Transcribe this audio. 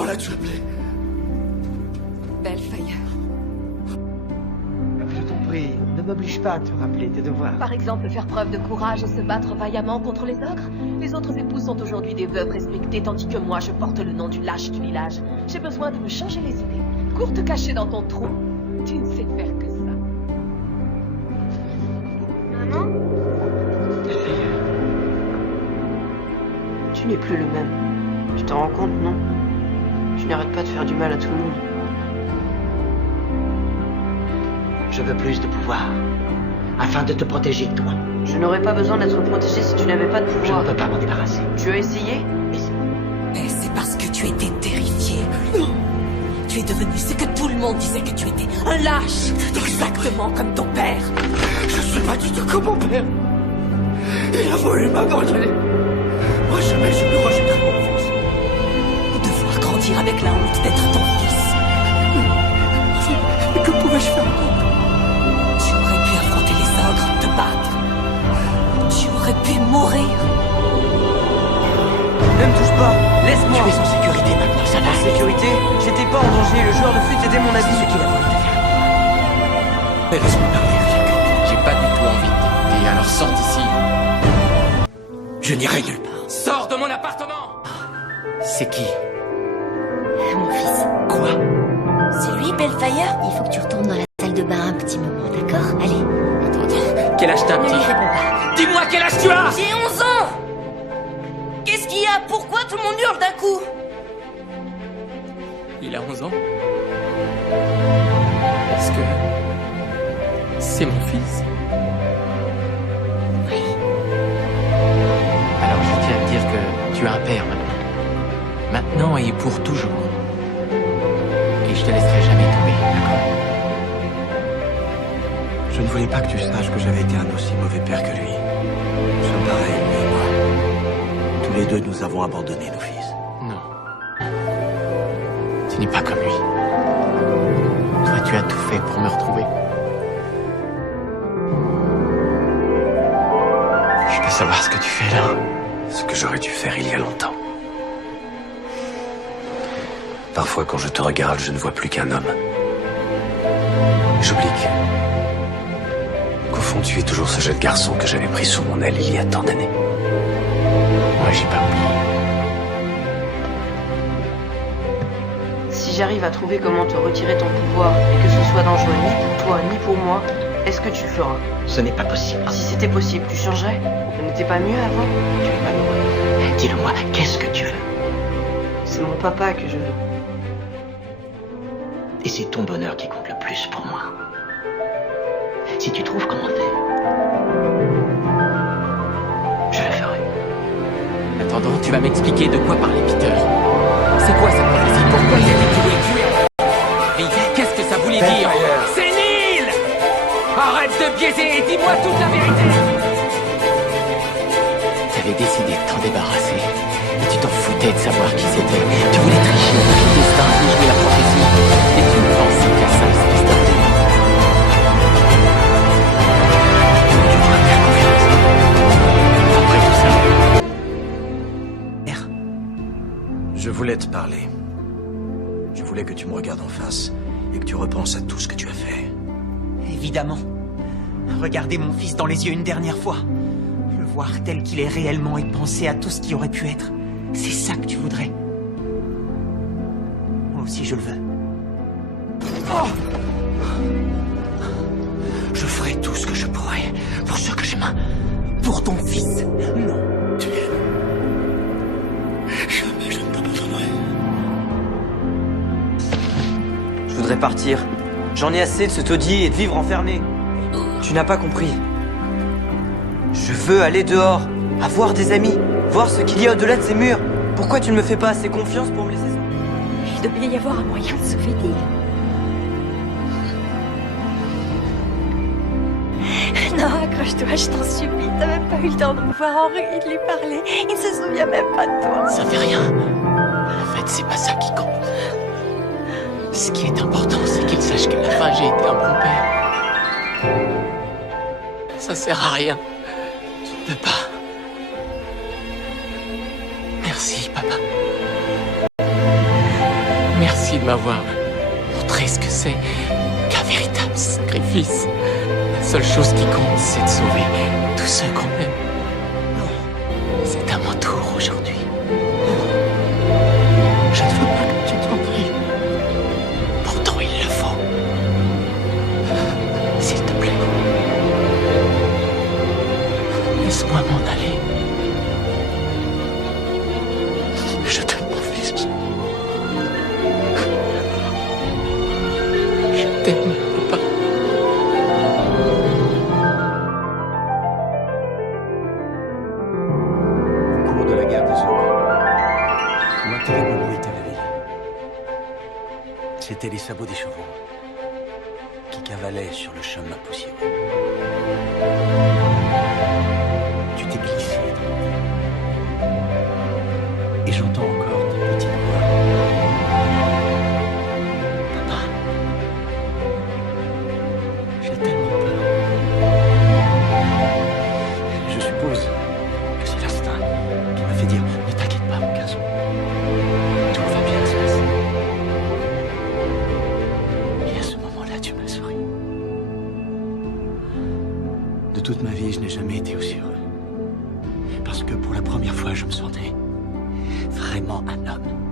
Comment l'as-tu appelé? Bellfire. Je t'en prie, ne m'oblige pas à te rappeler tes devoirs. Par exemple, faire preuve de courage et se battre vaillamment contre les ogres. Les autres épouses sont aujourd'hui des veuves respectées, tandis que moi, je porte le nom du lâche du village. J'ai besoin de me changer les idées. Cours te cacher dans ton trou. Tu ne sais faire que ça. Maman? Tu n'es plus le même. Tu t'en rends compte, non? Tu n'arrêtes pas de faire du mal à tout le monde. Je veux plus de pouvoir, afin de te protéger, toi. Je n'aurais pas besoin d'être protégé si tu n'avais pas de Je pouvoir. ne peux pas m'en débarrasser. Tu as essayé? Mais c'est parce que tu étais terrifié. Tu es devenu ce que tout le monde disait que tu étais. Un lâche. Exactement comme ton père. Je suis pas du tout comme mon père. Il a voulu m'abandonner. Moi jamais je ne rejetterai mon fils. Devoir grandir avec la honte d'être ton fils. Mais que pouvais-je faire d'autre? Tu aurais pu affronter les ogres, te battre. Tu aurais pu mourir. Ne me touche pas, Tu laisse-moi. es en sécurité maintenant, ça va. En sécurité? J'étais pas en danger, le joueur de flûte était mon ami. Ce qu'il a voulu te faire croire. Mais laisse-moi parler, rien que... J'ai pas du tout envie de t'écouter, alors sors d'ici. Je n'irai nulle part. Sors de mon appartement! C'est qui? Mon fils. Quoi? C'est lui, Bellfire? Il faut que tu retournes dans la salle de bain un petit moment, d'accord? Allez. Attends. Quel âge t'as, Ne lui petit? réponds pas. Dis-moi quel âge tu as! J'ai 11 ans! Qu'est-ce qu'il y a? Pourquoi tout le monde hurle d'un coup? Il a 11 ans? Est-ce que... c'est mon fils? Oui. Alors je tiens à te dire que tu as un père maintenant. Maintenant et pour toujours. Et je te laisserai jamais tomber, d'accord? Je ne voulais pas que tu saches que j'avais été un aussi mauvais père que lui. Nous sommes pareils, lui et moi. Tous les deux, nous avons abandonné nos fils. Non. Tu n'es pas comme lui. Toi, tu as tout fait pour me retrouver. Je peux savoir ce que tu fais là? Ce que j'aurais dû faire il y a longtemps. Parfois, quand je te regarde, je ne vois plus qu'un homme. J'oublie qu'au fond, tu es toujours ce jeune garçon que j'avais pris sous mon aile il y a tant d'années. Moi, j'ai pas oublié. Si j'arrive à trouver comment te retirer ton pouvoir et que ce soit dangereux ni pour toi ni pour moi, est-ce que tu le feras? Ce n'est pas possible. Si c'était possible, tu changerais? Ce n'était pas mieux avant? Tu es malheureux. Dis-le-moi, qu'est-ce que tu veux? C'est mon papa que je veux. Et c'est ton bonheur qui compte le plus pour moi. Si tu trouves comment faire, je le ferai. En attendant, tu vas m'expliquer de quoi parlait Peter. C'est quoi cette prophétie? Pourquoi il a dit que tu voulais tuer? Et qu'est-ce que ça voulait dire? C'est nul! Arrête de biaiser et dis-moi toute la vérité! T'avais décidé de t'en débarrasser. Et tu t'en foutais de savoir qui c'était. Tu voulais tricher avec le destin et jouer la prophétie. Et tu ne pensais qu'à ça, espèce d'ordure. Tu devras me faire confiance. Après tout ça. Je voulais te parler. Je voulais que tu me regardes en face et que tu repenses à tout ce que tu as fait. Évidemment. Regardez mon fils dans les yeux une dernière fois. Le voir tel qu'il est réellement et penser à tout ce qui aurait pu être. C'est ça que tu voudrais. Moi aussi je le veux. Oh, je ferai tout ce que je pourrai pour ceux que j'aime. Pour ton fils. Non. Jamais je ne t'abandonnerai. Je voudrais partir. J'en ai assez de ce taudis et de vivre enfermé. Tu n'as pas compris. Je veux aller dehors, avoir des amis, voir ce qu'il y a au-delà de ces murs. Pourquoi tu ne me fais pas assez confiance pour me laisser ça? Il doit bien y avoir un moyen de sauver l'île. Non, accroche-toi, je t'en supplie. T'as même pas eu le temps de revoir Henri et de lui parler. Il ne se souvient même pas de toi. Ça fait rien. En fait, c'est pas ça qui compte. Ce qui est important, c'est qu'il sache qu'à la fin, j'ai été un bon père. Ça sert à rien. Tu ne peux pas. Merci, papa. Merci de m'avoir montré ce que c'est qu'un véritable sacrifice. La seule chose qui compte, c'est de sauver tous ceux qu'on aime. C'est à mon tour aujourd'hui. Je ne veux pas que tu t'en pries. Pourtant, il le faut. S'il te plaît. Laisse-moi m'en aller. Je t'aime, mon fils. Je t'aime, papa. Au cours de la guerre des hommes, moi terriblement était la ville. C'étaient les sabots des chevaux qui cavalaient sur le chemin poussiéreux. Tu t'es glissé dans le vide. Et j'entends encore tes petites voix. Papa, j'ai tellement peur. Je suppose que c'est l'instinct qui m'a fait dire ne t'inquiète pas, mon garçon. Tout va bien se passer. Et à ce moment-là, tu m'as souri. De toute ma vie, je n'ai jamais été aussi heureux. Parce que pour la première fois, je me sentais vraiment un homme.